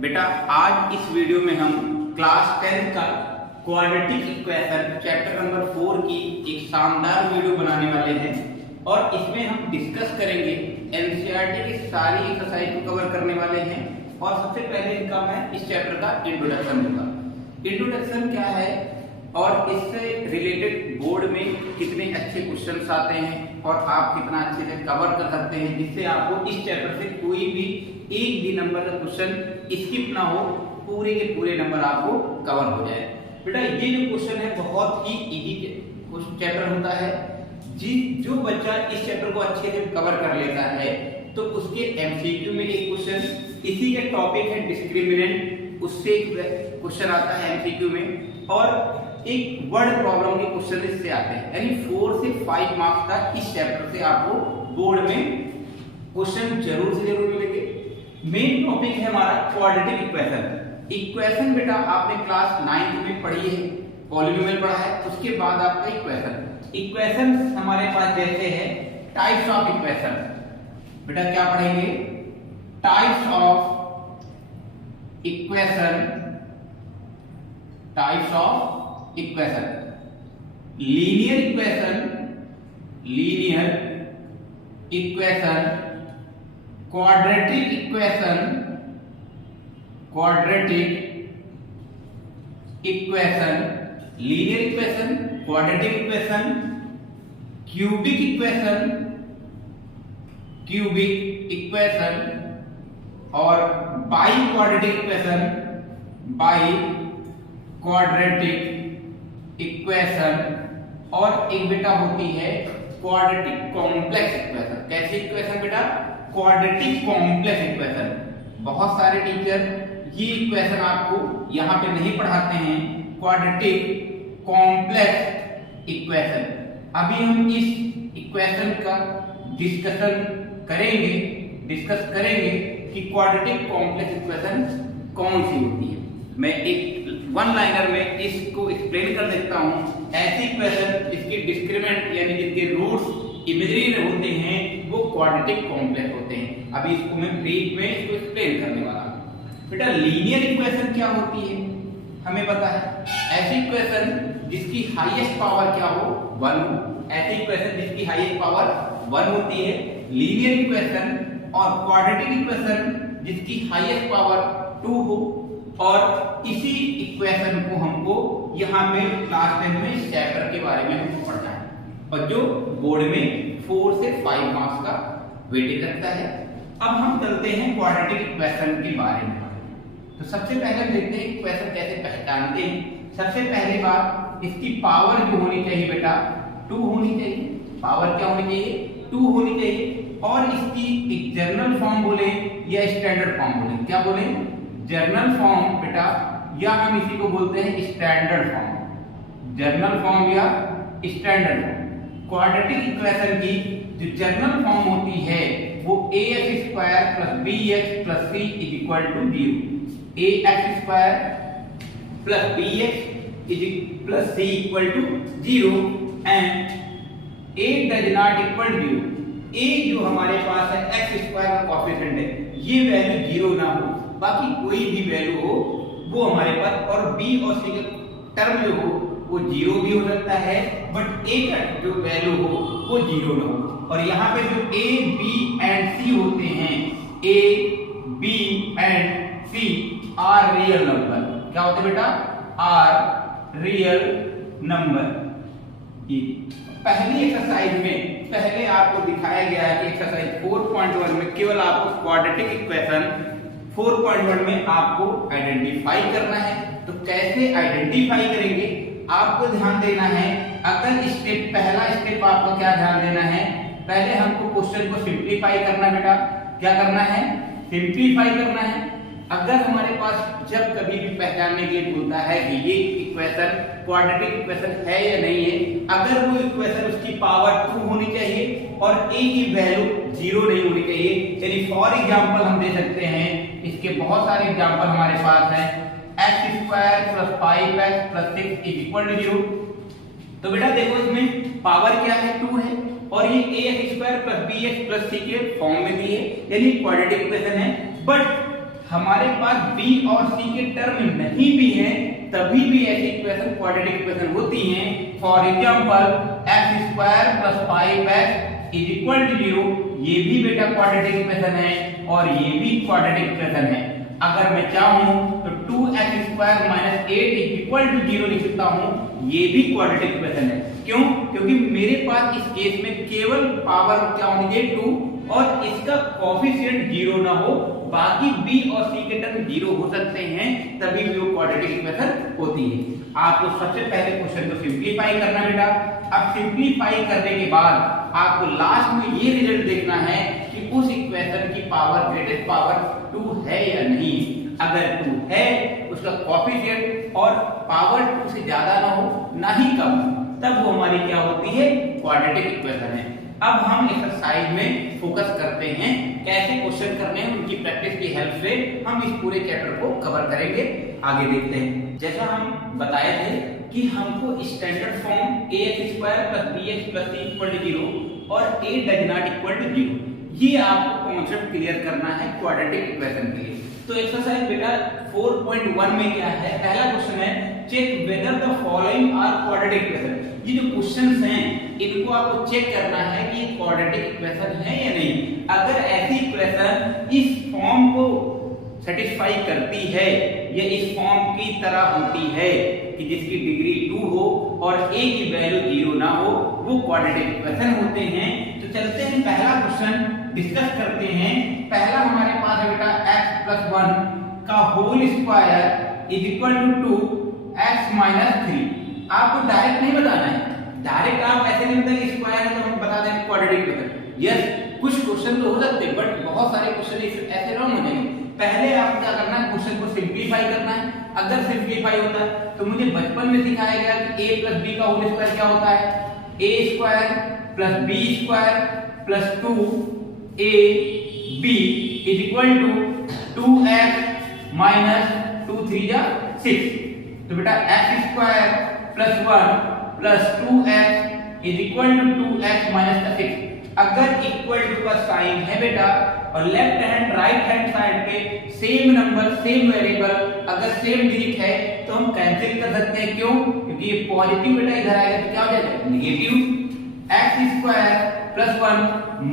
बेटा आज इस वीडियो में हम क्लास 10 का क्वाड्रेटिक इक्वेशन चैप्टर नंबर 4 की एक शानदार वीडियो बनाने वाले हैं और इसमें हम डिस्कस करेंगे एनसीईआरटी की सारी एक्सरसाइज को कवर करने वाले हैं। और सबसे पहले इनका मैं इस चैप्टर का इंट्रोडक्शन दूंगा। इंट्रोडक्शन क्या है और इससे रिलेटेड बोर्ड में कितने अच्छे क्वेश्चंस आते हैं और आप कितना अच्छे से कवर कर सकते हैं, जिससे आपको इस चैप्टर से कोई भी एक भी नंबर का क्वेश्चन स्किप ना हो, पूरे के पूरे नंबर आपको कवर हो जाए। बेटा ये जो क्वेश्चन है बहुत ही इजी चैप्टर होता है। जो बच्चा इस चैप्टर को अच्छे से कवर कर लेता है तो उसके एमसीक्यू में एक क्वेश्चन इसी के टॉपिक है डिस्क्रिमिनेंट, उससे एक क्वेश्चन आता है एमसीक्यू में, और एक वर्ड प्रॉब्लम के क्वेश्चन इससे आते हैं। यानी 4 से 5 मार्क्स तक इस चैप्टर से आपको बोर्ड में क्वेश्चन जरूर से जरूर मिलेंगे। मेन टॉपिक है हमारा क्वाड्रेटिक इक्वेशन। इक्वेशन बेटा आपने क्लास 9 में पढ़ी है, पॉलिनोमियल पढ़ा है, उसके बाद आपका इक्वेशन हमारे पास जैसे है टाइप्स ऑफ इक्वेशन। बेटा क्या पढ़ेंगे? Types of equation, types of equation, linear equation, quadratic equation, linear equation, quadratic equation, cubic equation और बाई क्वाड्रेटिक इक्वेशन और एक बेटा होती है क्वाड्रेटिक कॉम्प्लेक्स इक्वेशन। कैसी इक्वेशन बेटा? Quadratic complex equation. बहुत सारे टीचर ये इक्वेशन आपको यहाँ पे नहीं पढ़ाते हैं, क्वाड्रेटिक कॉम्प्लेक्स इक्वेशन। अभी हम इस इक्वेशन का डिस्कस करेंगे कि क्वाड्रेटिक कॉम्प्लेक्स इक्वेशन कौन सी होती है। मैं एक वन लाइनर में इसको एक्सप्लेन कर देता हूं। ऐसी इक्वेशन जिसके डिस्क्रिमिनेंट यानी जिनके रूट्स इमेजिनरी होते हैं वो क्वाड्रेटिक कॉम्प्लेक्स होते हैं। अभी इसको मैं ब्रीफ में इसको एक्सप्लेन करने वाला हूं। बेटा लीनियर इक्वेशन क्या होती है हमें पता है। ऐसी इक्वेशन जिसकी हाईएस्ट पावर क्या हो? 1 हो। ऐसी इक्वेशन जिसकी हाईएस्ट पावर 1 होती है लीनियर इक्वेशन। और क्वाड्रेटिक इक्वेशन जिसकी हाईएस्ट पावर 2 हो। और इसी इक्वेशन को हमको यहाँ पे क्लास 10 में इस चैप्टर के बारे में हमको पढ़ना है और जो बोर्ड में 4 से 5 मार्क्स का वेटेज रखता है। अब हम चलते हैं क्वाड्रेटिक इक्वेशन के बारे में। तो सबसे पहले देखते हैं इक्वेशन कैसे पहचानते हैं। सबसे पहली बात, इसकी पावर जो होनी चाहिए बेटा 2 होनी चाहिए। पावर क्या होनी चाहिए? 2 होनी चाहिए। और इसकी एक जनरल फॉर्म बोले या स्टैंडर्ड फॉर्म बोले? क्या बोले? जनरल फॉर्म बेटा, या हम इसी को बोलते हैं स्टैंडर्ड फॉर्म। जनरल फॉर्म या स्टैंडर्ड फॉर्म। क्वाड्रेटिक इक्वेशन की जो जनरल फॉर्म होती है वो ax² + bx + c = 0। ax² + bx + c = 0 and a does not equal 0। a जो हमारे पास है x² का कोएफिशिएंट है, ये वैल्यू 0 ना हो, बाकी कोई भी वैल्यू हो वो हमारे पास, और b और c का टर्म जो हो वो 0 भी हो सकता है, बट a का जो वैल्यू हो वो 0 ना हो। और यहाँ पे जो a, b and c होते हैं, a, b and c are real number. क्या होते बेटा? Are real number. पहली एक्सरसाइज में पहले आपको दिखाया गया है कि एक्सरसाइज 4.1 में केवल आपको क्वाड्रेटिक इक्वेशन 4.1 में आपको आइडेंटिफाई करना है। तो कैसे आइडेंटिफाई करेंगे आपको ध्यान देना है। अगर पहला स्टेप आपको क्या ध्यान देना है? पहले हमको क्वेश्चन को सिंप्लीफाई करना बेटा। क्या करना है? सिंप्लीफाई करना है। अगर हमारे पास जब कभी भी पहचानने के लिए बोलता है कि ये इक्वेशन क्वाड्रेटिक इक्वेशन है या नहीं है, अगर वो इक्वेशन उसकी पावर 2 होनी चाहिए और a की वैल्यू 0 नहीं होनी चाहिए। यानी फॉर एग्जांपल हम दे सकते हैं, इसके बहुत सारे एग्जांपल हमारे पास हैं। x² + 5x + 6 = 0। तो बेटा देखो इसमें पावर क्या है? 2 है और ये ax² + bx + c के फॉर्म में दी है, यानी क्वाड्रेटिक इक्वेशन है। बट हमारे पास b और c के टर्म नहीं भी हैं तभी भी ऐसी इक्वेशन क्वाड्रेटिक इक्वेशन होती हैं। For example x² + 5x is equal to 0, ये भी बेटा क्वाड्रेटिक इक्वेशन है और ये भी क्वाड्रेटिक इक्वेशन है। अगर मैं चाहूं तो 2x² - 8 इज इक्वल टू 0 लिख सकता हूं, ये भी क्वाड्रेटिक इक्वेशन है। क्यों? क्योंकि मेरे पास इस केस में केवल पावर क्या होनी चाहिए 2 और इसका कोएफिशिएंट 0 ना हो, बाकी b और c के टर्म 0 हो सकते हैं तभी भी वो क्वाड्रेटिक इक्वेशन होती है। आपको सबसे पहले क्वेश्चन को सिंपलीफाई करना बेटा। अब सिंपलीफाई करने के बाद आपको लास्ट में ये रिजल्ट देखना है कि उस इक्वेशन की पावर ग्रेटेस्ट पावर 2 है या नहीं। अगर 2 है उसका कोएफिशिएंट और पावर 2 से ज्यादा ना हो ना ही कम, तब वो हमारी क्या होती है क्वाड्रेटिक इक्वेशन है। अब हम एक्सरसाइज में फोकस करते हैं कैसे क्वेश्चन करने हैं, उनकी प्रैक्टिस की हेल्प से हम इस पूरे चैप्टर को कवर करेंगे। आगे देखते हैं। जैसा हम बताए थे कि हमको standard form ax² + bx + c = 0 और a does not equal to 0, ये आपको कॉन्सेप्ट क्लियर करना है क्वाड्रेटिक इक्वेशन के लिए। तो एक्सरसाइज बेटा 4.1 में क्या है, पहला क्वेश्चन है check whether the following are quadratic equation. ये जो क्वेश्चंस हैं इनको आपको चेक करना है कि क्वाड्रेटिक इक्वेशन है या नहीं। अगर ऐसी इक्वेशन इस फॉर्म को सेटिस्फाई करती है या इस फॉर्म की तरह होती है कि जिसकी डिग्री 2 हो और a की वैल्यू 0 ना हो, वो क्वाड्रेटिक इक्वेशन होते हैं। तो चलते हैं पहला क्वेश्चन डिस्कस करते हैं। पहला हमारे पास है बेटा x + 1 का whole square is equal to 2x - 3। आपको डायरेक्ट नहीं बताना है, डायरेक्ट आप ऐसे नहीं बताएंगे स्क्वायर है तो हम बता देंगे क्वाड्रेटिक इक्वेशन। यस, कुछ क्वेश्चन तो हो सकते हैं बट बहुत सारे क्वेश्चन ऐसे रॉन्ग हो जाएंगे। पहले आपको क्या करना है, क्वेश्चन को सिंपलीफाई करना है। अगर सिंपलीफाई होता है तो मुझे बचपन में सिखाया गया कि a + b का होल स्क्वायर क्या होता है, a² + b² + 2ab is equal to 2x - 2 3 6। तो बेटा x² + 1 + 2x is equal to 2x - 6। अगर इक्वल टू का साइन है बेटा और left hand right hand side पे सेम नंबर सेम वेरिएबल अगर सेम डिजिट है तो हम कैंसिल कर सकते हैं। क्यों? क्योंकि ये पॉजिटिव बेटा इधर आएगा तो क्या हो जाएगा नेगेटिव। x² + 1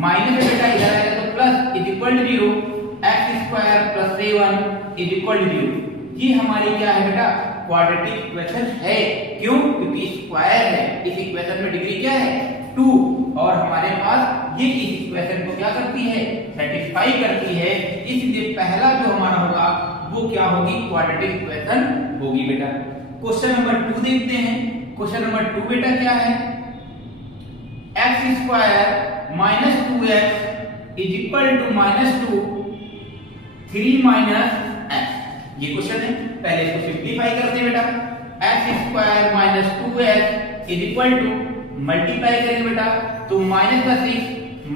माइनस बेटा इधर आएगा तो plus is equal to 0, x² + 7 is equal to 0। ये हमारी क्या है बेटा क्वाड्रेटिक इक्वेशन है। क्यों? क्योंकि स्क्वायर है, इस इक्वेशन में डिग्री क्या है 2 और हमारे पास ये इस इक्वेशन को क्या करती है सेटिस्फाई करती है। इसलिए पहला जो हमारा होगा वो क्या होगी क्वाड्रेटिक इक्वेशन होगी बेटा। क्वेश्चन नंबर 2 देखते हैं। क्वेश्चन नंबर 2 बेटा क्या है, x² - 2x is equal to -2 3 - x। ये क्वेश्चन है, पहले इसको सिंपलीफाई करते हैं बेटा। x² - 2x is equal to multiply करेंगे बेटा तो -6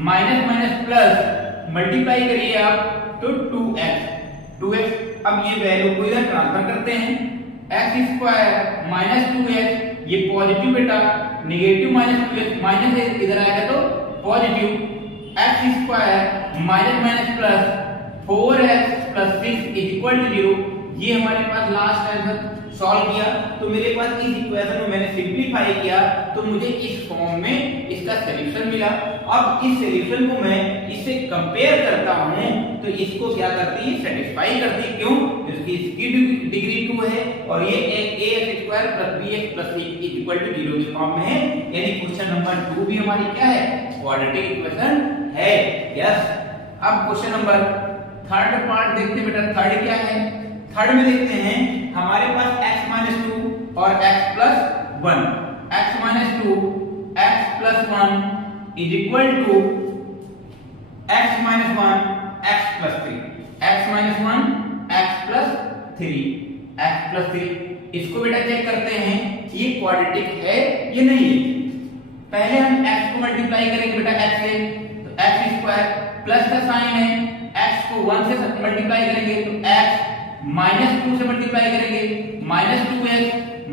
माइनस प्लस मल्टीप्लाई करिए आप तो 2x। अब ये वैल्यू को इधर ट्रांसफर करते हैं। x² - 2x ये पॉजिटिव बेटा, नेगेटिव -2x माइनस इधर आएगा तो positive. x² minus plus 4x + 6 is equal to 0। ये हमारे पास लास्ट आंसर सॉल्व किया तो मेरे पास इस इक्वेशन को मैंने सिंपलीफाई किया तो मुझे इस फॉर्म में इसका सॉल्यूशन मिला। अब इस सॉल्यूशन को मैं इससे कंपेयर करता हूं तो इसको क्या करती है सेटिस्फाई करती है। क्यों? क्योंकि इसकी डिग्री 2 है और ये ax² + bx + c is equal to 0 के फॉर्म में है। यानी क्वेश्चन नंबर 2 भी हमारी क्या है क्वाड्रेटिक इक्वेशन है। यस। अब क्वेश्चन नंबर थर्ड पार्ट देखते हैं बेटा। थर्ड क्या है, थर्ड में देखते हैं हमारे पास x - 2 और x + 1। x - 2 x + 1 is equal to x - 1 x + 3। x - 1 x + 3 x + 3। इसको बेटा चेक करते हैं ये क्वाड्रेटिक है या नहीं है। पहले हम x को मल्टीप्लाई करेंगे बेटा x से तो x² प्लस का साइन है, x को 1 से मल्टीप्लाई करेंगे तो x -2 से मल्टीप्लाई करेंगे -2x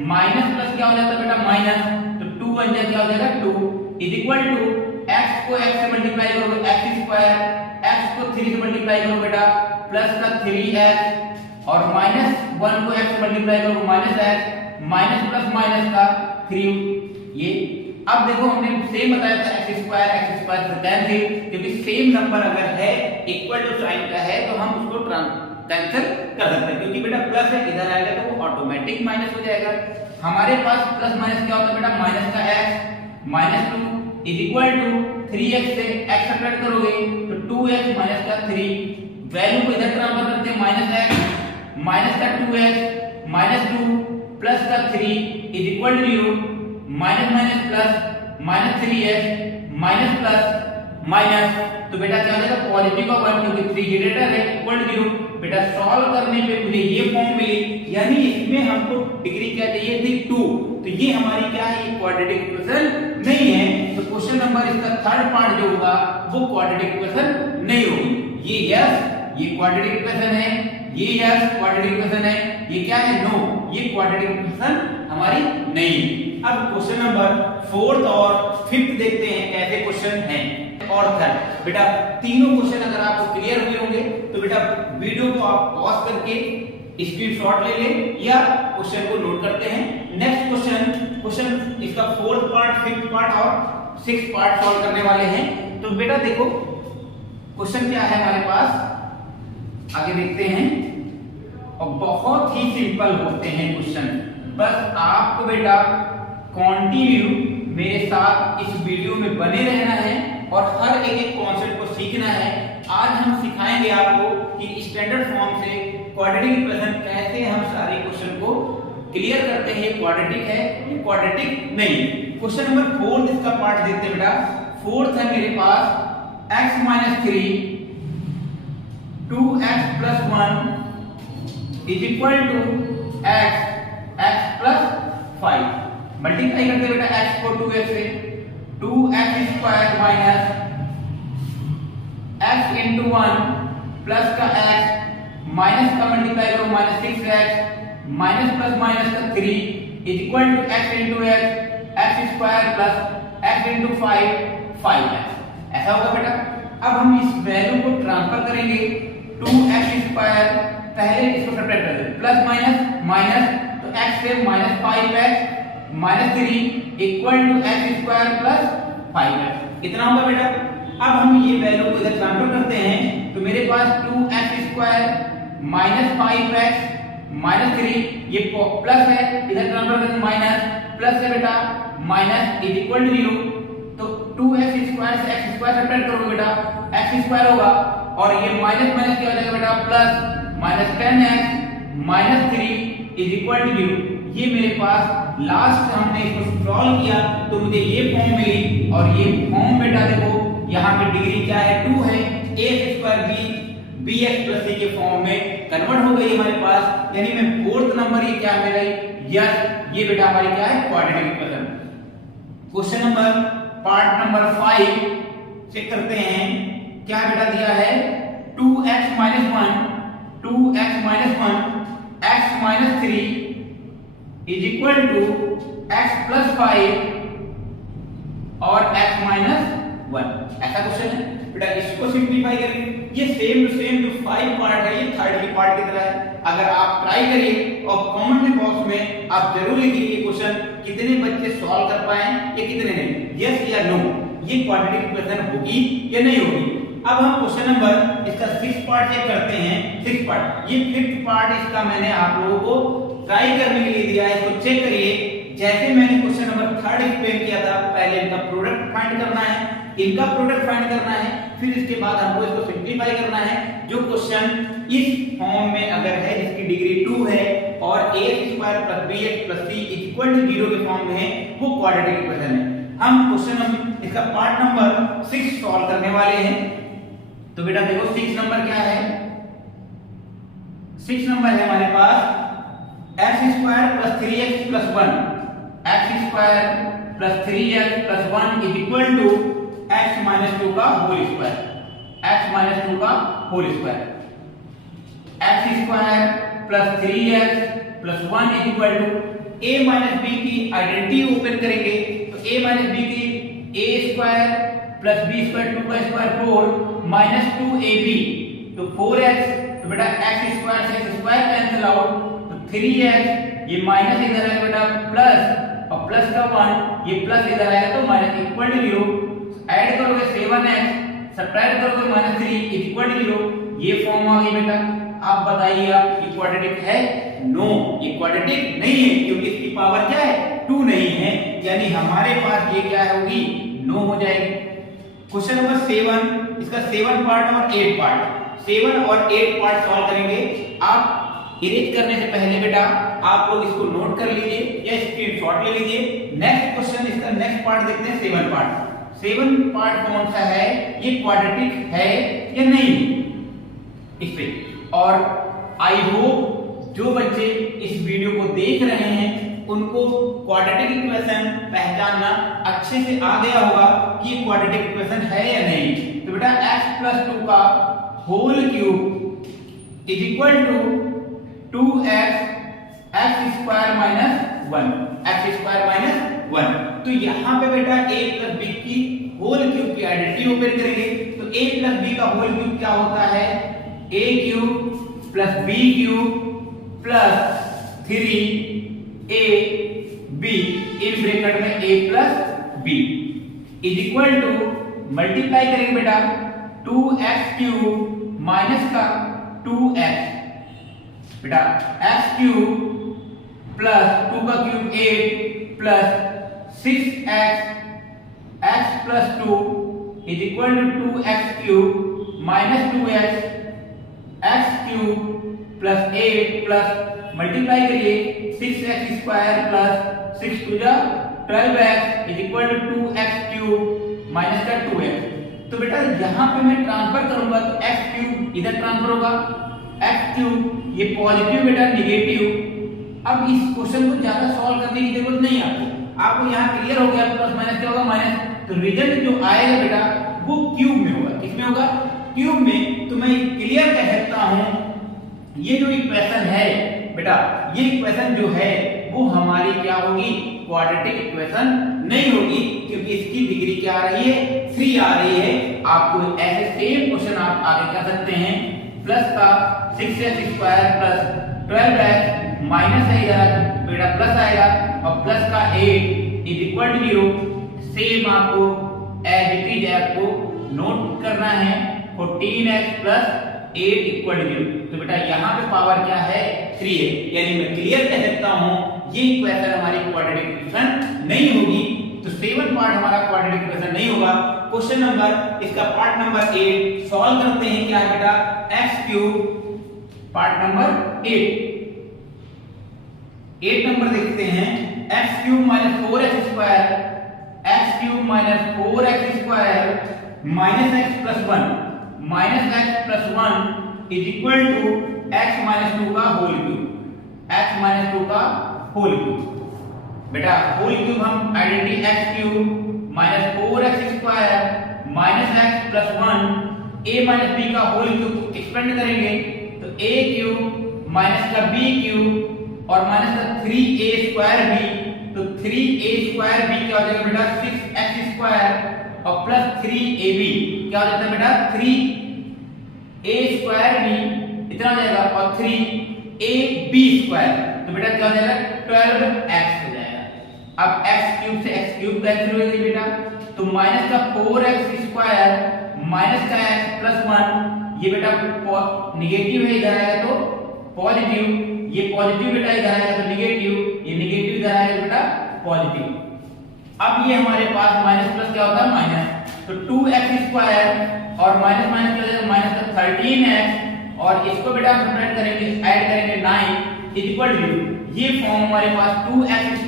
माइनस प्लस क्या हो जाता है बेटा माइनस, तो 2 1 क्या हो जाएगा 2 इज इक्वल टू x को x से मल्टीप्लाई करोगे x² x को 3 से मल्टीप्लाई करो बेटा प्लस का 3x और -1 को x से मल्टीप्लाई करो -x माइनस प्लस माइनस का 3 ये। अब देखो हमने सेम बताया था x स्क्वायर से कैंसिल, क्योंकि सेम नंबर अगर है इक्वल टू साइन का है तो हम उसको कैंसिल कर सकते हैं, क्योंकि बेटा प्लस है इधर आएगा तो वो ऑटोमेटिक माइनस हो जाएगा। हमारे पास प्लस माइनस क्या होता है बेटा माइनस का x -2 is equal to 3x से x सब्ट्रैक्ट करोगे तो 2x माइनस का 3, वैल्यू को इधर ट्रांसफर करते हैं -x माइनस का 2x -2 प्लस का 3 is equal to 0, minus minus plus minus 3x minus plus minus, तो बेटा क्या हो जाएगा पॉजिटिव का 1, क्योंकि 3 ग्रेटर है इक्वल टू 0। बेटा सॉल्व करने पे मुझे ये फॉर्म मिली, यानी इसमें हमको डिग्री क्या चाहिए थी 2, तो ये हमारी क्या है ये क्वाड्रेटिक इक्वेशन नहीं है, तो क्वेश्चन नंबर इसका थर्ड पार्ट जो होगा वो क्वाड्रेटिक इक्वेशन नहीं होगी। ये यस ये क्वाड्रेटिक इक्वेशन है, ये यस क्वाड्रेटिक इक्वेशन है, ये क्या है नो ये क्वाड्रेटिक इक्वेशन हमारी नहीं है। अब क्वेश्चन नंबर 4th और 5th देखते हैं कैसे क्वेश्चन हैं और थर्ड। बेटा तीनों क्वेश्चन अगर आपको क्लियर हुए होंगे तो बेटा वीडियो को आप पॉज करके स्क्रीनशॉट ले लें या क्वेश्चन को नोट करते हैं। नेक्स्ट क्वेश्चन इसका 4th पार्ट 5th पार्ट और 6th पार्ट सॉल्व करने वाले हैं। तो बेटा देखो क्वेश्चन क्या है हमारे पास, आगे देखते हैं, और बहुत ही सिंपल होते हैं क्वेश्चन, बस आपको बेटा कंटिन्यू मेरे साथ इस वीडियो में बने रहना है और हर एक कॉन्सेप्ट को सीखना है। आज हम सिखाएंगे आपको कि स्टैंडर्ड फॉर्म से क्वाड्रेटिक इक्वेशन कैसे हम सारे क्वेश्चन को क्लियर करते हैं, क्वाड्रेटिक है या क्वाड्रेटिक नहीं। क्वेश्चन नंबर 4 इसका पार्ट देखते हैं बेटा। 4th है मेरे पास x - 3 2x + 1 is equal to x + 5। Multiply करते हैं बेटा x को 2x से, 2x² minus x into 1 plus का x माइनस का मल्टीप्लाई करो -6x माइनस प्लस माइनस का 3 is equal to x into x square plus x into 5x। ऐसा होगा बेटा। अब हम इस वैल्यू को ट्रांसफर करेंगे 2x², पहले इसको सब्ट्रैक्ट कर दें प्लस माइनस माइनस, तो x से -5x -3 equal to x² plus 5x कितना होगा बेटा। अब हम ये वैल्यू को इधर ट्रांसफर करते हैं तो मेरे पास 2x² -5x -3 ये प्लस है, इधर ट्रांसफर करते हैं माइनस, प्लस है बेटा माइनस इज इक्वल टू 0, तो 2x² से x² सब्ट्रैक्ट करोगे बेटा x² होगा और ये माइनस माइनस क्या हो जाएगा बेटा plus -10x -3 is equal to 0। ये मेरे पास लास्ट हमने इसको सॉल्व किया तो मुझे ये फॉर्म मिली, और ये फॉर्म बेटा देखो यहाँ पे डिग्री क्या है 2 है, a² bx + c के फॉर्म में कन्वर्ट हो गई हमारे पास, यानी मैं 4th नंबर ये क्या मिला यस ये बेटा हमारी क्या है quadratic equation. Question number part number 5 check करते हैं क्या बेटा दिया है 2x - 1 x - 3 is equal to x + 5 और x - 1। ऐसा क्वेश्चन है बेटा, इसको सिंपलीफाई करेंगे। ये सेम टू सेम जो 5 पार्ट है ये थर्ड की पार्ट की तरह है। अगर आप ट्राई करिए और कमेंट बॉक्स में आप जरूर लिखिए ये क्वेश्चन कितने बच्चे सॉल्व कर पाए या कितने नहीं, यस या नो ये क्वाड्रेटिक इक्वेशन होगी या नहीं होगी। अब हम क्वेश्चन नंबर इसका 6 पार्ट चेक करते हैं। 6 पार्ट, ये 5th पार्ट इसका मैंने आप लोगों को ट्राई करने के लिए दिया है, इसको चेक करिए। जैसे मैंने क्वेश्चन नंबर 3 एक्सप्लेन किया था, पहले इनका प्रोडक्ट फाइंड करना है, इनका प्रोडक्ट फाइंड करना है, फिर इसके बाद हमको इसको सिंपलीफाई करना है। जो क्वेश्चन इस फॉर्म में अगर है जिसकी डिग्री 2 है और a² + bx + c equal to 0 के फॉर्म में है वो क्वाड्रेटिक इक्वेशन है। हम क्वेश्चन इसका पार्ट नंबर 6 सॉल्व करने वाले हैं। तो बेटा देखो 6 नंबर क्या है, 6 नंबर है हमारे पास x² + 3x + 1 x² + 3x + 1 is equal to x - 2 का होल स्क्वायर, x - 2 का whole square, x² + 3x + 1 is equal to a - b की आइडेंटिटी ओपन करेंगे तो a - b की a² + b² 2 का स्क्वायर 4 माइनस 2ab, तो 4x, तो बेटा x स्क्वायर से x स्क्वायर कैंसिल आउट, तो 3x, ये माइनस इधर है बेटा प्लस, और प्लस का 1, ये प्लस इधर आएगा तो माइनस इक्वल टू 0, ऐड करोगे 7x, सब्ट्रैक्ट करोगे माइनस 3 इक्वल टू 0, ये फॉर्म आ गई बेटा। आप बताइए आप ये क्वाड्रेटिक है? नो, ये क्वाड्रेटिक नहीं है, क्योंकि इसकी पावर क्या है 2 नहीं है, यानी हमारे पास ये क्या होगी, नो हो जाएगी। क्वेश्चन नंबर 7, इसका 7 पार्ट और 8 पार्ट, 7 और 8 पार्ट सॉल्व करेंगे। आप इरेज करने से पहले बेटा आप लोग इसको नोट कर लीजिए या स्क्रीनशॉट ले लीजिए। नेक्स्ट क्वेश्चन, इसका नेक्स्ट पार्ट देखते हैं 7 पार्ट। 7 पार्ट कौन सा है, ये क्वाड्रेटिक है या नहीं इस पे। और आई होप जो बच्चे इस वीडियो को देख रहे हैं उनको क्वाड्रेटिक इक्वेशन पहचानना अच्छे से आ गया होगा कि ये क्वाड्रेटिक इक्वेशन है या नहीं। तो बेटा x+2 का whole cube is equal to 2x x² - 1, x² - 1। तो यहाँ पे बेटा a + b की होल क्यूब की आइडेंटिटी ओपन करेंगे, तो a + b का होल क्यूब क्या होता है, a³ + b³ + 3ab in bracket में a + b is equal to, multiply करेंगे बेटा 2x³ माइनस का 2x, बेटा x³ + 2 का cube 8 + 6x x+2 is equal to 2x³ minus 2x x³ + 8 plus multiply करिए 6x² + 6 2 जा 12x is equal to 2x³ minus का 2x। तो बेटा यहाँ पे मैं ट्रांसफर करूंगा तो x³ इधर ट्रांसफर होगा, x³ ये पॉजिटिव बेटा निगेटिव। अब इस क्वेश्चन को ज्यादा सॉल्व करने की जरूरत नहीं है आपको यहाँ क्लियर हो गया, प्लस माइनस क्या होगा माइनस, तो रिजल्ट जो आएगा बेटा वो क्यूब में होगा। किसमें होगा, क्यूब में। तो मैं क्लियर कह सकता हूं ये जो इक्वेशन है बेटा, ये इक्वेशन जो है वो हमारी क्या होगी, क्वाड्रेटिक इक्वेशन नहीं होगी, क्योंकि इसकी डिग्री क्या आ रही है, 3 आ रही है। आपको ऐसे सेम क्वेश्चन आप आगे कर सकते हैं, प्लस का 6x² + 12x माइनस है इधर बेटा प्लस आएगा, और प्लस का 8 इज इक्वल टू 0। सेम आपको एज इट इज आपको नोट करना है, 14x + 8 इक्वल टू 0। तो बेटा यहाँ पे पावर क्या है, 3 है, यानी मैं क्लियर कह सकता हूँ ये इक्वेशन हमारी क्वाड्रेटिक इक्वेशन नहीं होगी। तो 7 पार्ट हमारा क्वाड्रेटिक इक्वेशन नहीं होगा। क्वेश्चन नंबर, इसका पार्ट नंबर 8 सॉल्व करते हैं। क्या है बेटा, x³ पार्ट नंबर 8 नंबर देखते हैं, x³ - 4x² x³ - 4x² minus x + 1 minus x + 1 is equal to x - 2 का होल क्यूब, x - 2 का होल क्यूब। बेटा होल क्यूब हम identity x³ - 4x² minus x + 1 a - b का होल क्यूब एक्सपेंड करेंगे, तो a³ minus का b³ और minus का 3a² b, तो 3a² b क्या हो जाएगा बेटा, 6x² और प्लस 3ab क्या हो जाता है बेटा, 3a² b इतना हो जाएगा, और 3ab², तो बेटा क्या हो जाएगा, 12x हो जाएगा। अब x³ से x³ कैंसिल हो जाएगी बेटा, तो माइनस का 4x² माइनस का x + 1, ये बेटा निगेटिव है, इधर आएगा तो पॉजिटिव, ये पॉजिटिव बेटा इधर आएगा तो निगेटिव, ये निगेटिव इधर आएगा बेटा पॉजिटिव। अब ये हमारे पास माइनस प्लस क्या होता है माइनस, तो 2x² और माइनस माइनस क्या हो जाएगा माइनस का 13x, और इसको बेटा हम सब्ट्रैक्ट करेंगे, ऐड करेंगे 9 इज इक्वल टू 0। ये फॉर्म हमारे पास 2x² -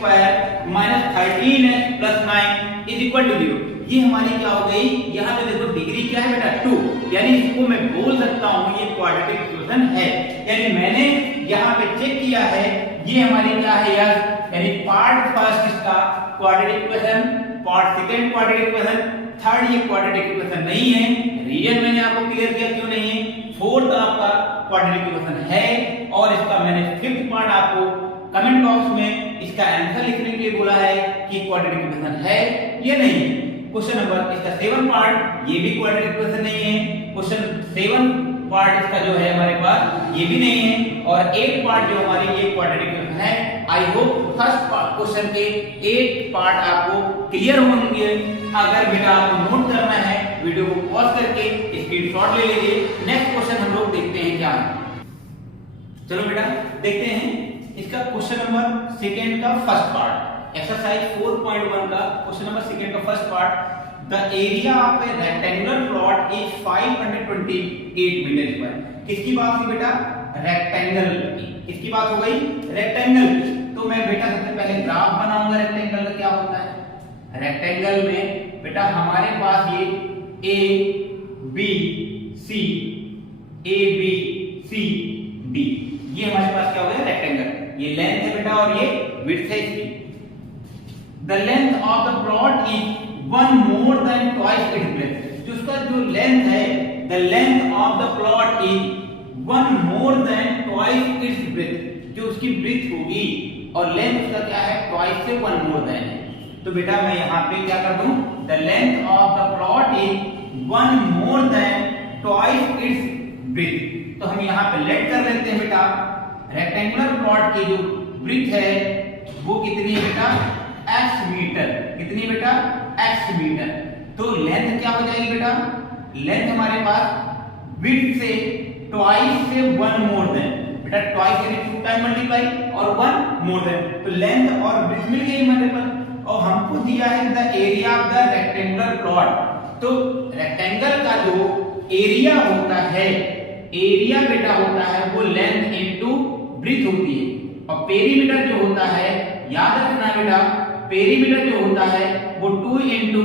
13x + 9 is equal to 0। ये हमारी क्या हो गई, यहाँ पे देखो डिग्री क्या है बेटा 2, यानी इसको मैं बोल सकता हूँ ये क्वाड्रेटिक इक्वेशन है। यानी मैंने यहाँ पे चेक किया है, ये हमारी क्या है यस, यानी पार्ट फर्स्ट इसका quadratic equation, part second quadratic equation, third ये क्वाड्रेटिक इक्वेशन नहीं है। रीजन मैंने आपको क्लियर किया क्यों नहीं है। फोर्थ आपका क्वाड्रेटिक इक्वेशन है, और इसका मैंने फिफ्थ पार्ट आपको कमेंट बॉक्स में इसका आंसर लिखने के लिए बोला है कि क्वाड्रेटिक इक्वेशन है या नहीं। क्वेश्चन नंबर इसका 7 पार्ट, ये भी क्वाड्रेटिक इक्वेशन नहीं है। क्वेश्चन 7 पार्ट इसका जो है हमारे पास ये भी नहीं है, और 8 पार्ट जो हमारे ये क्वाड्रेटिक इक्वेशन है। आई होप फर्स्ट क्वेश्चन के 8 पार्ट आपको क्लियर होंगे। अगर बेटा आपको नोट करना है वीडियो को पॉज करके स्क्रीनशॉट ले लीजिए। नेक्स्ट क्वेश्चन हम लोग देखते हैं क्या है। चलो बेटा देखते हैं इसका क्वेश्चन नंबर सेकंड का फर्स्ट पार्ट, एक्सरसाइज 4.1 का क्वेश्चन नंबर सेकंड का first part. The area of a rectangular plot is 528 metre square. किसकी बात हुई बेटा? रेक्टेंगल की। किसकी बात हो गई? रेक्टेंगल की। तो मैं बेटा सबसे पहले ग्राफ बनाऊंगा रेक्टेंगल का क्या होता है। रेक्टेंगल में बेटा हमारे पास ये ए बी सी डी, ये हमारे पास क्या हो गया? रेक्टेंगल। ये लेंथ है बेटा और ये विड्थ है इसकी। The length of the plot is 1 more than twice its breadth। जो उसका जो लेंथ है, the length of the plot is 1 more than twice its breadth। जो उसकी ब्रेथ होगी और लेंथ उसका क्या है? twice से 1 more than है। तो बेटा मैं यहाँ पे क्या कर दूं? The length of the plot is 1 more than twice its breadth। तो हम यहाँ पे लेट कर लेते हैं बेटा, रेक्टेंगुलर प्लॉट की जो ब्रेथ है वो कितनी है बेटा? x metre. कितनी बेटा? x metre. तो लेंथ क्या हो जाएगी बेटा? लेंथ हमारे पास विड्थ से ट्वाइस से 1 मोर देन। बेटा ट्वाइस यानी 2 टाइम मल्टीप्लाई और 1 मोर देन। तो लेंथ और विड्थ मिल गई हमारे पास, और हमको दिया है the area of the rectangular plot. तो रेक्टेंगल का जो एरिया होता है, एरिया बेटा होता है वो लेंथ इनटू ब्रेथ होती है, और पेरीमीटर जो होता है, याद रखना बेटा, पेरीमीटर जो होता है वो 2 into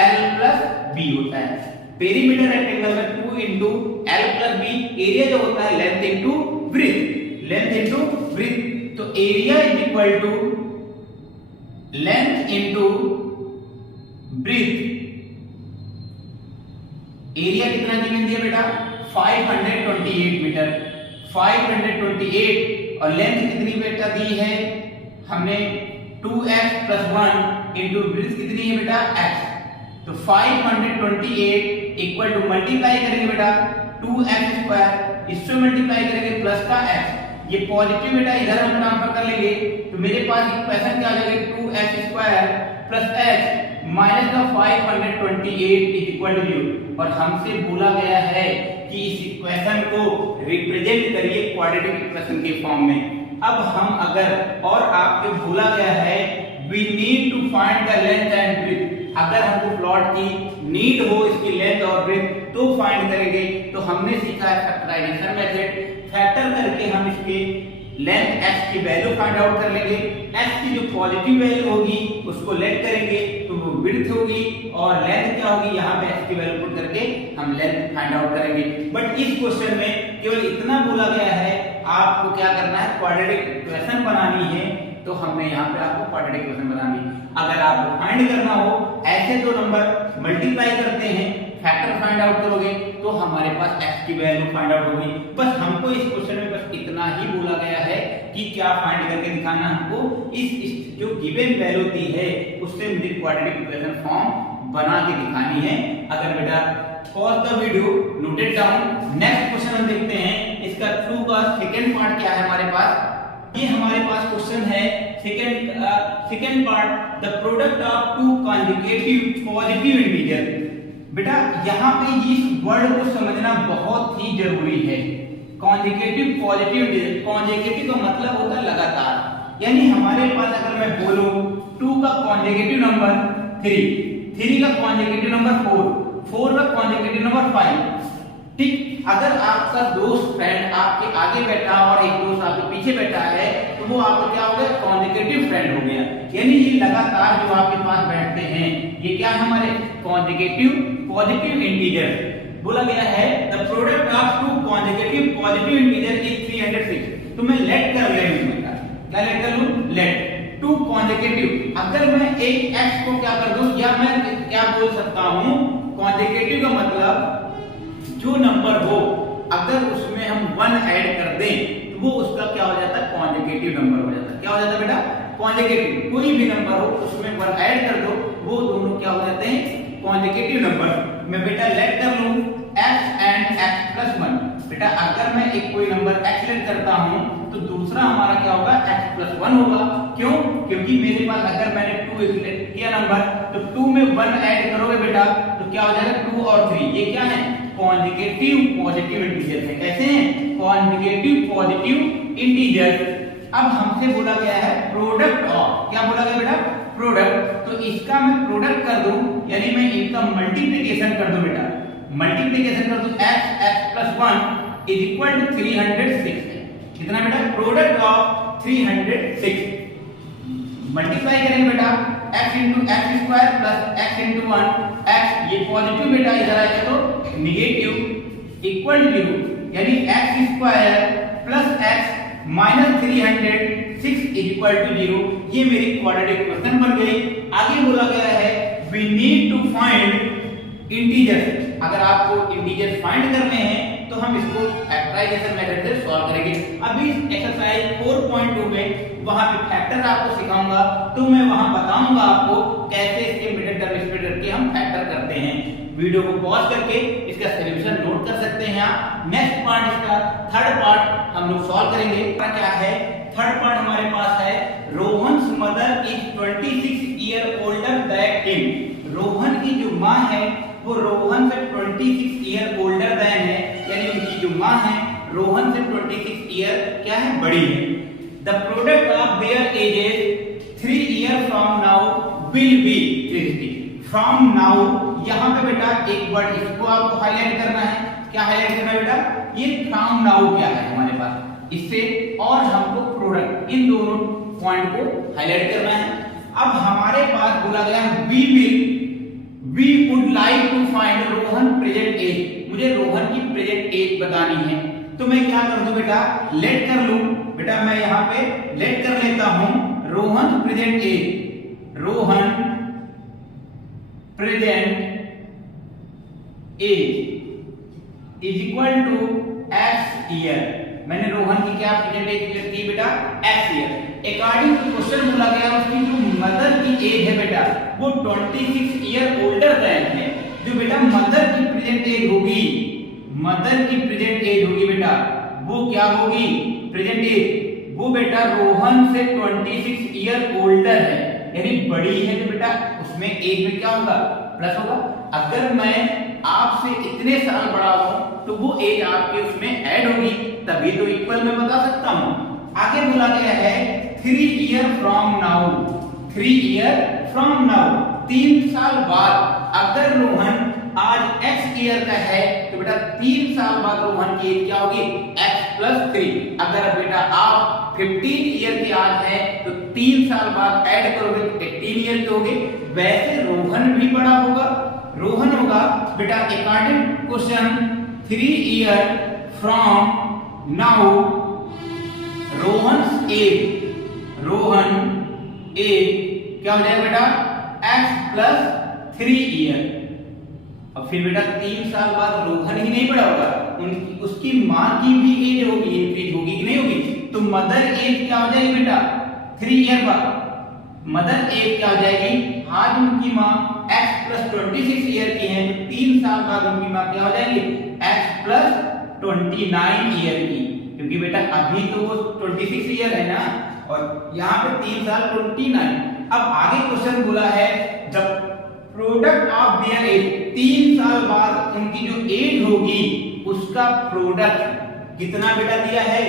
L plus B होता है। पेरीमीटर रेक्टेंगल में 2 into L plus B, area जो होता है length into breadth, length into breadth. तो area is equal to length into breadth. Area कितना गिवन दिया बेटा? 528 मीटर, 528, और लेंथ कितनी बेटा दी है हमने? 2x plus 1 into ब्रेथ कितनी है बेटा? x। तो 528 इक्वल टू मल्टीप्लाई करेंगे बेटा 2x स्क्वायर, इससे मल्टीप्लाई करेंगे प्लस का x। ये पॉजिटिव बेटा इधर हम ट्रांसफर कर लेंगे, तो मेरे पास इक्वेशन क्या आ जाएगी? 2x square plus x minus का 528 इज इक्वल टू 0। और हमसे बोला गया है कि इस इक्वेशन को रिप्रेजेंट करिए क्वाड्रेटिक इक्वेशन के फॉर्म में। अब हम अगर, और आपको बोला गया है we need to find the length and breadth। अगर हमको प्लॉट की नीड हो इसकी लेंथ और ब्रेथ तो फाइंड करेंगे। तो हमने सीखा है फैक्टराइजेशन मेथड। फैक्टर करके हम इसके लेंथ x की वैल्यू फाइंड आउट कर लेंगे। x की जो पॉजिटिव वैल्यू होगी उसको लेट करेंगे तो वो ब्रेथ होगी, और लेंथ क्या होगी? यहाँ पे x की वैल्यू पुट करके हम लेंथ फाइंड आउट करेंगे। बट इस क्वेश्चन में केवल इतना बोला गया है आपको क्या करना है? क्वाड्रेटिक इक्वेशन बनानी है। तो हमने यहाँ पे आपको क्वाड्रेटिक इक्वेशन बनानी है। अगर आपको फाइंड करना हो, ऐसे दो नंबर मल्टीप्लाई करते हैं, फैक्टर फाइंड आउट करोगे तो हमारे पास x की वैल्यू फाइंड आउट होगी। बस हमको इस क्वेश्चन में बस इतना ही बोला गया है कि क्या फाइंड करके दिखाना हमको, इस जो गिवन वैल्यू दी है उससे मुझे क्वाड्रेटिक इक्वेशन फॉर्म बना के दिखानी है। अगर बेटा pause the video, noted down. Next question हम देखते हैं, इसका 2 का सेकंड पार्ट क्या है हमारे पास। ये हमारे पास क्वेश्चन है second part, the product of 2 conjugative positive integer. बेटा यहाँ पे इस वर्ड को समझना बहुत ही जरूरी है। कॉन्जुगेटिव पॉजिटिव इंटीजर, कॉन्जुगेटिव का मतलब होता है लगातार, यानी हमारे पास अगर मैं बोलूं 2 का कॉन्जुगेटिव नंबर 3, 3 का कॉन्जुगेटिव नंबर 4, 4 का कॉन्जुगेटिव नंबर 5। ठीक, अगर आपका दोस्त फ्रेंड आपके आगे बैठा और एक दोस्त आपके पीछे बैठा है तो वो आपका क्या हो गया? कॉन्जुगेटिव फ्रेंड हो गया। यानी ये लगातार जो आपके पास बैठते हैं ये क्या है? हमारे कॉन्जुगेटिव पॉजिटिव इंटीजर। बोला गया है the product of 2 conjugative positive integer is 306। तो मैं लेट कर ले लूं बेटा, क्या लेट कर लूं? Let 2 conjugative. अगर मैं एक x को क्या कर दूं, या मैं क्या बोल सकता हूं? कॉन्जुगेटिव का मतलब जो नंबर हो अगर उसमें हम 1 ऐड कर दें तो वो उसका क्या हो जाता है? कॉन्जुगेटिव नंबर हो जाता है। क्या हो जाता है बेटा? कॉन्जुगेटिव। कोई भी नंबर हो उसमें 1 ऐड कर दो, वो दोनों क्या हो जाते हैं? Conjugative number. मैं बेटा लेट कर लूं x एंड x+1। बेटा अगर मैं एक कोई नंबर x लेट करता हूं तो दूसरा हमारा क्या होगा x+1 होगा। क्यों? क्योंकि मेरे पास अगर मैंने 2 लेट किया नंबर तो 2 में 1 ऐड करोगे बेटा तो क्या हो जाएगा 2 और 3। ये क्या है? कॉन्जुगेटिव पॉजिटिव इंटीजर है। कैसे हैं? Conjugative positive integer. अब हमसे बोला गया है प्रोडक्ट ऑफ, क्या बोला गया बेटा? प्रोडक्ट। तो इसका मैं प्रोडक्ट कर दूं यानी मैं इनका मल्टीप्लिकेशन कर दूं बेटा, मल्टीप्लिकेशन कर दूं x+1 इज इक्वल टू 306 है। कितना बेटा? प्रोडक्ट ऑफ 306 मल्टीप्लाई करेंगे बेटा x into x square plus x into 1 x, ये पॉजिटिव बेटा इधर आएगा तो निगेटिव इक्वल टू 0 यानी x square plus x minus 306 is equal to 0। ये मेरी क्वाड्रेटिक इक्वेशन बन गई। आगे बोला गया है we need to find integer. अगर आपको इंटीजर फाइंड करने हैं तो हम इसको फैक्टराइजेशन मेथड से सॉल्व करेंगे। अभी एक्सरसाइज 4.2 में वहां पे फैक्टर आपको सिखाऊंगा तो मैं वहां बताऊंगा आपको कैसे इसके मिडिल टर्म स्प्लिट करके हम फैक्टर करते हैं। वीडियो को पॉज करके इसका सॉल्यूशन नोट कर सकते हैं आप। नेक्स्ट पार्ट इसका थर्ड पार्ट हम लोग सॉल्व करेंगे। क्या है थर्ड पार्ट? हमारे पास है Rohan's mother is 26 year older than him. Rohan की जो मां है वो रोहन से 26 ईयर ओल्डर दैन है, यानी उनकी जो मां है रोहन से 26 ईयर क्या है? बड़ी है। The product of their edges 3 year from now will be 360। From now यहां पे बेटा एक वर्ड इसको आपको हाईलाइट करना है। क्या हाईलाइट करना है बेटा? ये फ्रॉम नाउ क्या है हमारे पास, इससे और हमको प्रोडक्ट, इन दोनों पॉइंट को हाईलाइट करना है। अब हमारे पास बोला गया we would like to find Rohan present age. मुझे रोहन की प्रेजेंट एज बतानी है तो मैं क्या कर दूं बेटा? लेट कर लूं बेटा। मैं यहां पे लेट कर लेता हूं Rohan present age. Rohan present age is equal to x year. मैंने रोहन की क्या प्रेजेंट एज लिख दी बेटा? x year. According to question बोला गया उसकी जो मदर की एज है बेटा वो 26 ईयर ओल्डर दैन है। जो बेटा मदर की प्रेजेंट एज होगी, मदर की प्रेजेंट एज होगी बेटा वो क्या होगी? प्रेजेंट एज वो बेटा रोहन से 26 ईयर ओल्डर है यानी बड़ी है। जो बेटा उसमें एज में क्या होगा? प्लस होगा। अगर मैं आपसे इतने साल बड़ा हूं तो वो एज आपके उसमें ऐड होगी, तभी तो इक्वल मैं बता सकता हूं। आगे बोला गया है 3 year from now. 3 year from now 3 साल बाद। अगर रोहन आज x ईयर का है तो बेटा 3 साल बाद रोहन की एज क्या होगी? x+3। अगर बेटा आप 15 ईयर के आज है तो 3 साल बाद ऐड करोगे तो 18 ईयर के होगे। वैसे रोहन भी बड़ा होगा, रोहन होगा बेटा according question 3 year from now Rohan age, Rohan age क्या हो जाएगा बेटा? x+3 year. और फिर बेटा 3 साल बाद रोहन ही नहीं बड़ा होगा, उनकी उसकी मां की भी एज होगी, इंक्रीज होगी कि नहीं होगी? तो मदर एज क्या हो जाएगी बेटा? 3 ईयर बाद मदर एज क्या हो जाएगी? आज उनकी मां x+26 ईयर की है तो 3 साल बाद उनकी मां क्या हो जाएगी? x+29 ईयर की, क्योंकि बेटा अभी तो वो 26 ईयर है ना और यहाँ पे 3 साल 29। अब आगे क्वेश्चन बोला है जब प्रोडक्ट ऑफ देयर एज, 3 साल बाद उनकी जो एज होगी उसका प्रोडक्ट कितना बेटा दिया है?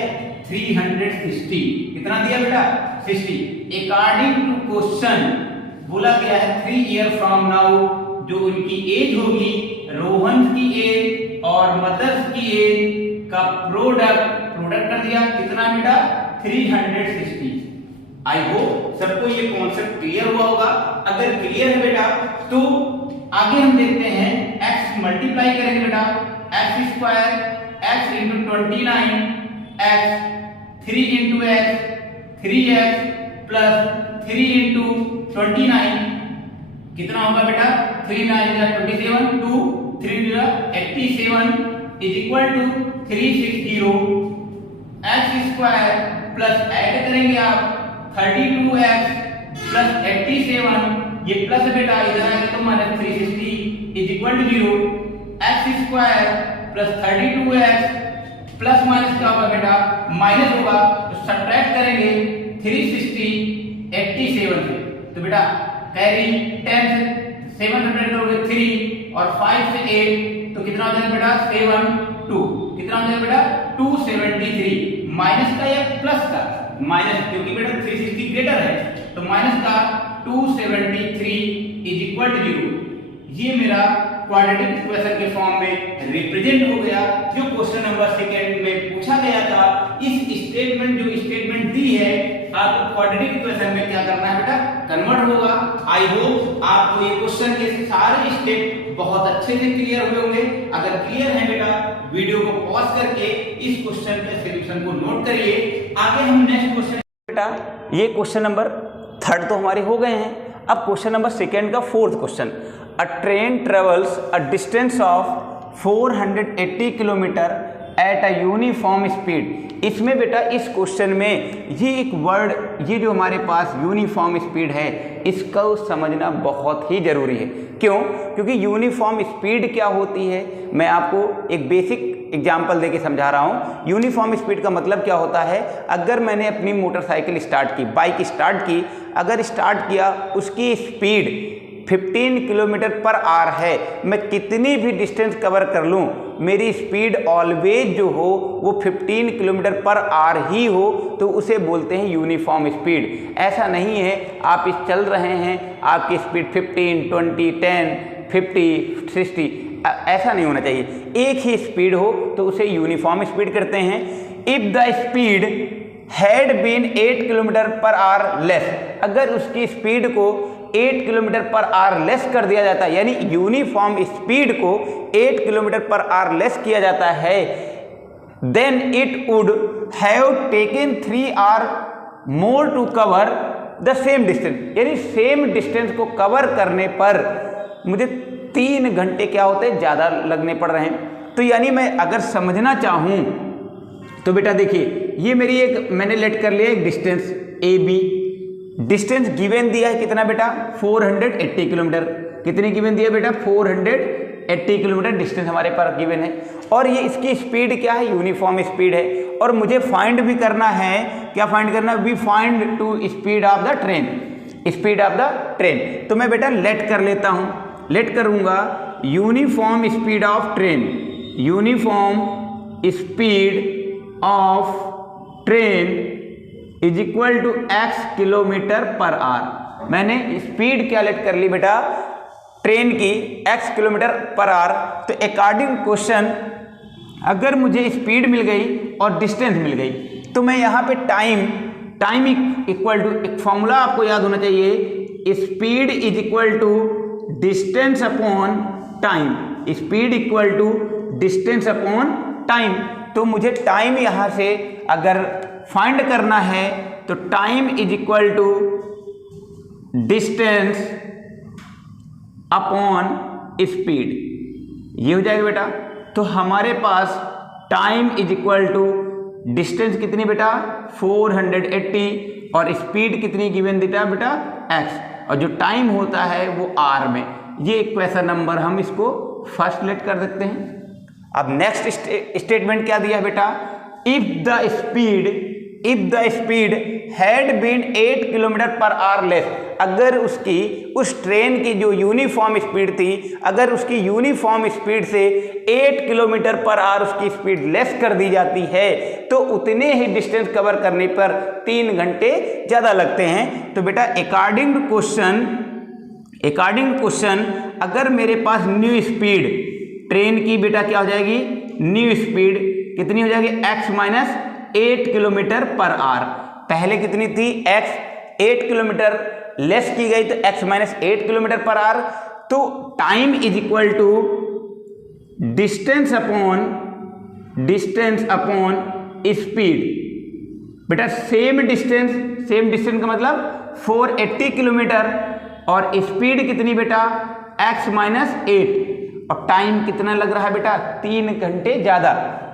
360। कितना दिया बेटा? 60। अकॉर्डिंग टू क्वेश्चन बोला गया है 3 ईयर फ्रॉम नाउ जो उनकी एज होगी, रोहन की एज और मदर्स की एज का प्रोडक्ट कर दिया कितना बेटा? 360। आई होप सबको ये कॉन्सेप्ट क्लियर हुआ होगा। अगर क्लियर है बेटा तो आगे हम देखते हैं x मल्टीप्लाई करेंगे बेटा x square x into 29 x 3 into x 3x plus 3 into 29 कितना होगा बेटा? 3 9 27 2 3 87 is equal to 360 x square plus add करेंगे आप 32x प्लस 87 ये प्लस बेटा इधर आएगा तो minus 360 is equal to 0 x square plus 32x plus minus क्या होगा बेटा, माइनस होगा, तो सब्ट्रैक्ट करेंगे 360 87 से, तो बेटा कैरी 10 से 7 सब्ट्रैक्ट करोगे 3 और 5 से 8 तो कितना हो जाएगा बेटा 7 2, कितना हो जाएगा बेटा 273, माइनस का या प्लस का, माइनस क्योंकि बेटा 360 ग्रेटर है तो माइनस का 273 इज इक्वल टू 0। ये मेरा क्वाड्रेटिक इक्वेशन के फॉर्म में रिप्रेजेंट हो गया जो क्वेश्चन नंबर सेकंड में पूछा गया था। इस स्टेटमेंट जो स्टेटमेंट दी है आपको क्वाड्रेटिक इक्वेशन में क्या करना है बेटा, कन्वर्ट होगा। आई होप आपको ये क्वेश्चन के सारे स्टेप बहुत अच्छे से क्लियर हुए होंगे। अगर क्लियर है बेटा वीडियो को पॉज करके इस क्वेश्चन के सॉल्यूशन को नोट करिए। आगे हम नेक्स्ट क्वेश्चन, बेटा ये क्वेश्चन नंबर थर्ड तो हमारे हो गए हैं। अब क्वेश्चन नंबर सेकंड का fourth question, a train travels a distance of 480 kilometre at a uniform speed. इसमें बेटा इस क्वेश्चन में ये एक वर्ड, ये जो हमारे पास यूनिफॉर्म स्पीड है इसको समझना बहुत ही जरूरी है। क्यों? क्योंकि यूनिफॉर्म स्पीड क्या होती है मैं आपको एक बेसिक एग्जाम्पल देके समझा रहा हूँ। यूनिफॉर्म स्पीड का मतलब क्या होता है, अगर मैंने अपनी मोटरसाइकिल स्टार्ट की, बाइक स्टार्ट की, अगर स्टार्ट किया उसकी स्पीड 15 किलोमीटर पर आवर है, मैं कितनी भी डिस्टेंस कवर कर लूँ मेरी स्पीड ऑलवेज जो हो वो 15 किलोमीटर पर आवर ही हो, तो उसे बोलते हैं यूनिफॉर्म स्पीड। ऐसा नहीं है आप इस चल रहे हैं आपकी स्पीड 15, 20, 10, 50, 60, ऐसा नहीं होना चाहिए। एक ही स्पीड हो तो उसे यूनिफॉर्म स्पीड करते हैं। If the speed had been 8 kilometre per hour less, अगर उसकी स्पीड को 8 किलोमीटर पर आवर लेस कर दिया जाता है, यानी यूनिफॉर्म स्पीड को 8 किलोमीटर पर आवर लेस किया जाता है, then it would have taken 3 hour more to cover the same distance, यानी सेम डिस्टेंस को कवर करने पर मुझे 3 घंटे क्या होते हैं ज़्यादा लगने पड़ रहे हैं। तो यानी मैं अगर समझना चाहूँ तो बेटा देखिए ये मेरी एक मैंने लेट कर लिया एक distance A B, distance given दिया है कितना बेटा 480 किलोमीटर, कितनी गिवन दिया बेटा 480 किलोमीटर डिस्टेंस हमारे पास गिवन है, और ये इसकी स्पीड क्या है यूनिफॉर्म स्पीड है, और मुझे फाइंड भी करना है, क्या फाइंड करना है, we find to speed of the train, speed of the train. तो मैं बेटा लेट कर लेता हूँ, लेट करूँगा uniform speed of train, uniform speed of train is equal to x kilometre per hour. मैंने स्पीड क्या लेट कर ली बेटा ट्रेन की x किलोमीटर पर आवर। तो अकॉर्डिंग क्वेश्चन अगर मुझे स्पीड मिल गई और डिस्टेंस मिल गई तो मैं यहाँ पे टाइम इक्वल टू एक फॉर्मूला आपको याद होना चाहिए, speed is equal to distance upon time, speed equal to distance upon time. तो मुझे टाइम यहाँ से अगर फाइंड करना है तो time is equal to distance upon speed, ये हो जाएगा बेटा। तो हमारे पास time is equal to distance कितनी बेटा 480 और स्पीड कितनी गिवन देता बेटा x, और जो टाइम होता है वो r में। ये इक्वेशन नंबर हम इसको फर्स्ट लेट कर सकते हैं। अब नेक्स्ट स्टेटमेंट क्या दिया बेटा, if the speed had been 8 kilometre per hour less, अगर उसकी उस ट्रेन की जो यूनिफॉर्म स्पीड थी अगर उसकी यूनिफॉर्म स्पीड से 8 किलोमीटर पर आवर उसकी स्पीड लेस कर दी जाती है तो उतने ही डिस्टेंस कवर करने पर 3 घंटे ज़्यादा लगते हैं। तो बेटा अकॉर्डिंग क्वेश्चन अगर मेरे पास न्यू स्पीड ट्रेन की बेटा क्या हो जाएगी, न्यू स्पीड कितनी हो जाएगी x minus 8 kilometre per our. पहले कितनी थी x 8 किलोमीटर लेस की गई तो x minus 8 kilometre per hour. तो time is equal to distance upon speed. बेटा सेम डिस्टेंस का मतलब 480 किलोमीटर और स्पीड कितनी बेटा x माइनस 8 और टाइम कितना लग रहा है बेटा 3 घंटे ज़्यादा।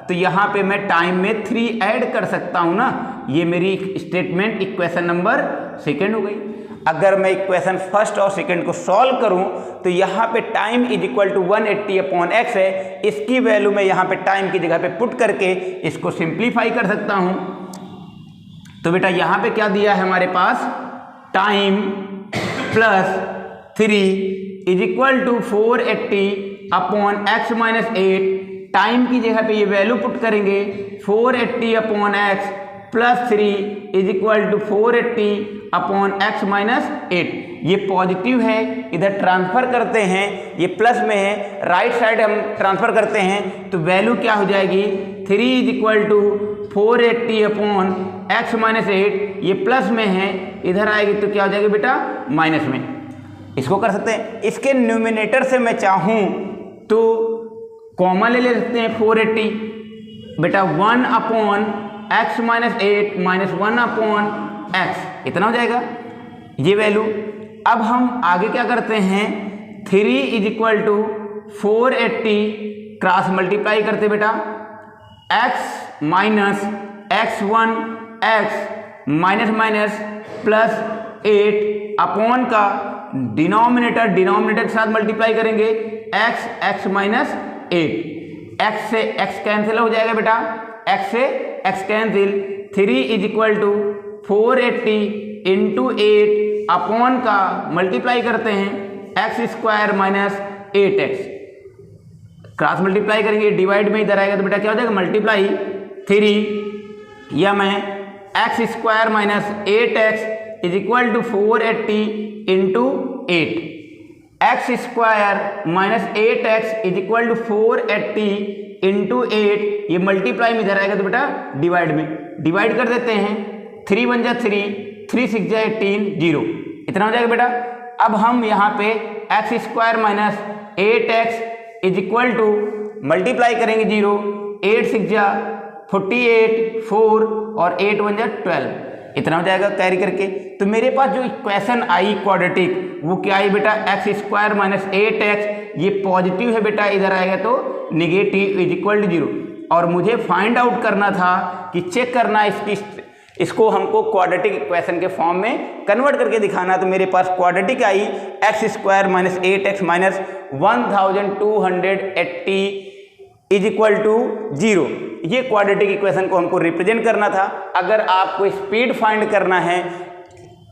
तो यहाँ पे मैं टाइम में 3 ऐड कर सकता हूँ ना, ये मेरी स्टेटमेंट इक्वेशन नंबर सेकंड हो गई। अगर मैं इक्वेशन फर्स्ट और सेकंड को सॉल्व करूं तो यहाँ पे time is equal to 180/x है। इसकी वैल्यू मैं यहाँ पे टाइम की जगह पे पुट करके इसको सिंप्लीफाई कर सकता हूं। तो बेटा यहाँ पे क्या दिया है हमारे पास, time plus 3 is equal to 480/x-8। Time की जगह पे ये वैल्यू पुट करेंगे 480/x plus 3 is equal to 480/x-8। ये पॉजिटिव है, इधर ट्रांसफर करते हैं, ये प्लस में है, राइट साइड हम ट्रांसफर करते हैं तो वैल्यू क्या हो जाएगी, 3 इज इक्वल टू 480/x-8। ये प्लस में है, इधर आएगी तो क्या हो जाएगी बेटा, माइनस में। इसको कर सकते हैं। इसके न्यूमिनेटर से मैं चाहूं तो कॉमन ले सकते हैं 480 बेटा, 1/x-8 माइनस 1/x, इतना हो जाएगा ये वैल्यू। अब हम आगे क्या करते हैं, 3 is equal to 480 cross multiply करते बेटा, x minus x1 x minus minus plus 8 upon का डिनोमिनेटर के साथ मल्टीप्लाई करेंगे, x माइनस 8, x से x कैंसिल हो जाएगा बेटा, x से x cancel. 3 is equal to 480 into 8 upon का मल्टीप्लाई करते हैं x² minus 8x, cross multiply करेंगे, डिवाइड में इधर आएगा तो बेटा क्या हो जाएगा, मल्टीप्लाई 3 या मैं x² minus 8x is equal to 480 into 8, x² minus 8x is equal to 480 into 8, ये मल्टीप्लाई में इधर आएगा तो बेटा डिवाइड में, डिवाइड कर देते हैं, 3 × 3, 3 × 6 = 18, 0, इतना हो जाएगा बेटा। अब हम यहाँ पे x² minus 8x is equal to multiply करेंगे 0, 8 × 6 = 48, 4 और 8 × 1 = 12, इतना हो जाएगा कैरी करके। तो मेरे पास जो इक्वेशन आई क्वाड्रेटिक वो क्या आई बेटा, x² माइनस 8x, ये पॉजिटिव है बेटा, इधर आएगा तो निगेटिव इज इक्वल टू 0। और मुझे फाइंड आउट करना था कि चेक करना इसको हमको क्वाड्रेटिक इक्वेशन के फॉर्म में कन्वर्ट करके दिखाना। तो मेरे पास क्वाड्रेटिक आई x² minus 8x minus 1280 is equal to 0। ये क्वाड्रेटिक इक्वेशन को हमको रिप्रेजेंट करना था। अगर आपको स्पीड फाइंड करना है,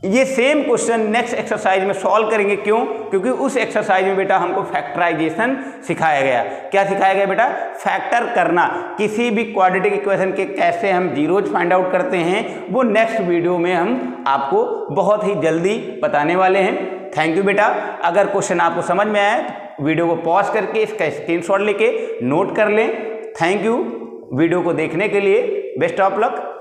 ये सेम क्वेश्चन नेक्स्ट एक्सरसाइज में सॉल्व करेंगे। क्यों? क्योंकि उस एक्सरसाइज में बेटा हमको फैक्टराइजेशन सिखाया गया। क्या सिखाया गया बेटा? फैक्टर करना। किसी भी क्वाड्रेटिक इक्वेशन के कैसे हम जीरोज फाइंड आउट करते हैं वो नेक्स्ट वीडियो में हम आपको बहुत ही जल्दी बताने वाले हैं। थैंक यू बेटा। अगर क्वेश्चन आपको समझ में आया तो वीडियो को पॉज करके इसका स्क्रीनशॉट लेके नोट कर लें। थैंक यू वीडियो को देखने के लिए। Best of luck.